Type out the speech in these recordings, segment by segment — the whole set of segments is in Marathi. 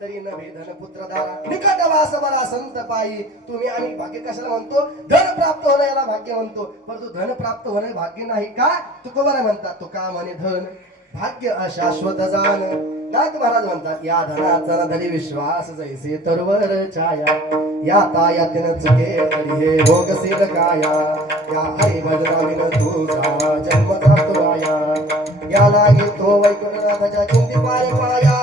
तरी नव्हे धन पुत्रधारा निकट वास बरा संत पायी. तुम्ही आम्ही भाग्य कशाला म्हणतो? धन प्राप्त होणं याला भाग्य म्हणतो. परंतु धन प्राप्त होणे भाग्य नाही का? तुकोबारा म्हणतात तुका म्हणे धन भाग्य अशाश्वत जाण. नाथ महाराज म्हणतात या धनाचा धरी विश्वास जैसे तरवर छाया. या तायातीन चुके तरी हे भोगशील काया. या आई भजनाविन तुझा जन्म प्राप्तवाया. या लागी तो वैकुंठनाथाच्या चिंती पाय पाया.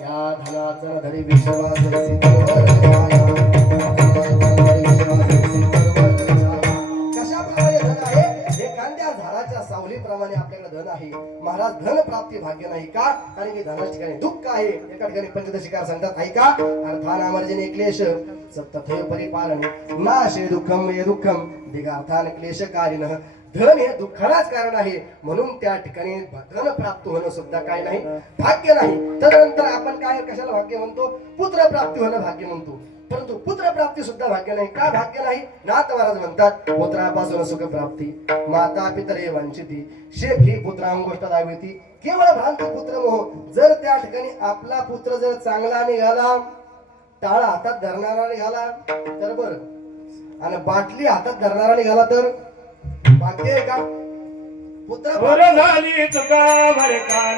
या धनाचा धरी विश्वास जैसे तरवर छाया. सावलीप्रमाणे आपल्याकडे धन आहे. महाराज धन प्राप्ती भाग्य नाही का? कारण की धनाच्या ठिकाणी दुःख आहे. एका ठिकाणी पंचदशिकार सांगतात ऐका. अर्थानामर्जने क्लेश सप्तथय परिपालने नाशे दुःखम ये दुःखम दिगार्थान क्लेशकारिणः. धन हे दुःखालाच कारण आहे. म्हणून त्या ठिकाणी धन प्राप्त होणं सुद्धा काय नाही भाग्य नाही. तदनंतर आपण काय कशाला भाग्य म्हणतो? पुत्र प्राप्ती होणं भाग्य म्हणतो. परंतु पुत्र प्राप्ती सुद्धा भाग्य नाही का? भाग्य नाही. नाथ महाराज म्हणतात पुत्रापासून सुख प्राप्ती माता पितरे वंचिती शेखी पुत्रांगोष्ट दाविती. केवळ भ्रांत पुत्र मोह. जर त्या ठिकाणी आपला पुत्र जर चांगला निघाला, टाळा हातात धरणारा निघाला तर बर, आणि बाटली हातात धरणारा निघाला तर भाग्य आहे का? पुत्र झाली तुका भर का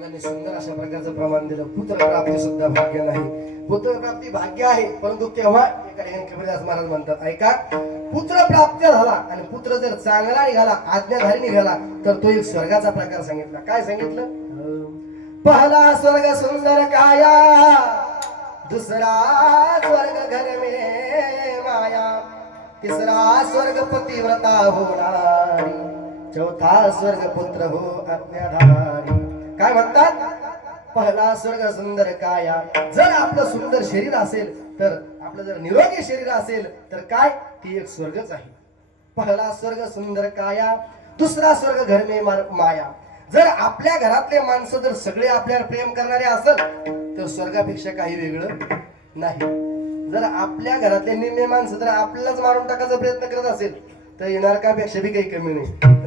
नाही सुंदर अशा प्रकारचं प्रमाण दिलं. पुत्र प्राप्ती सुद्धा भाग्य नाही. पुत्र प्राप्ती भाग्य आहे परंतु तेव्हा एका ठिकाणी कबीरदास महाराज म्हणतात ऐका. पुत्र प्राप्त झाला आणि पुत्र जर चांगला निघाला आज्ञाधारी निघाला तर तो एक स्वर्गाचा प्रकार सांगितला. काय सांगितलं? पहिला स्वर्ग सुंदर काया. दुसरा स्वर्ग घर में माया. तिसरा स्वर्ग पतिव्रता होणारी. चौथा स्वर्ग पुत्र हो आज्ञाधारी. काय म्हणतात? पहिला स्वर्ग सुंदर काया. जर आपलं सुंदर शरीर असेल तर आपलं जर निरोगी शरीर असेल तर काय ती एक स्वर्गच आहे. पहिला स्वर्ग सुंदर काया. दुसरा स्वर्ग घर में माया. जर आपल्या घरातले माणसं जर सगळे आपल्यावर प्रेम करणारे असेल तर स्वर्गापेक्षा काही वेगळं नाही. जर आपल्या घरातले निम्मे माणसं जर आपल्यालाच मारून टाकायचा प्रयत्न करत असेल तर नरकापेक्षा बी काही कमी नाही.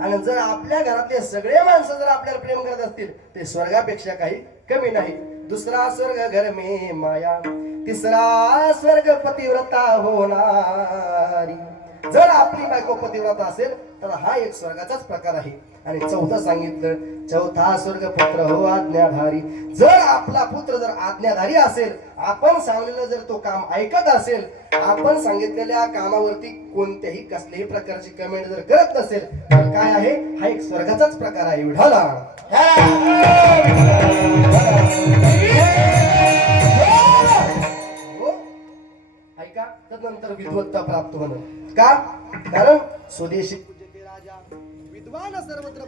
आणि जर आपल्या घरातले सगळे माणसं जर आपल्याला प्रेम करत असतील ते स्वर्गापेक्षा काही कमी नाही. दुसरा स्वर्ग घर में माया. तिसरा स्वर्ग पतिव्रता होणारी. जर आपली बायको पतिव्रता असेल तर हा एक स्वर्गाचाच प्रकार आहे. आणि चौथं सांगितलं चौथा स्वर्ग पुत्र हो आज्ञाधारी. जर आपला पुत्र जर आज्ञाधारी असेल, आपण सांगलेलं जर तो काम ऐकत असेल, आपण सांगितलेल्या कामावरती कोणत्याही कसल्याही प्रकारची कमेंट जर करत नसेल तर काय आहे? हा एक स्वर्गाचाच प्रकार आहे. विठाला ऐका. तदनंतर विद्वत्ता प्राप्त होणं का? कारण स्वदेशी राजा विद्वान सर्वत्र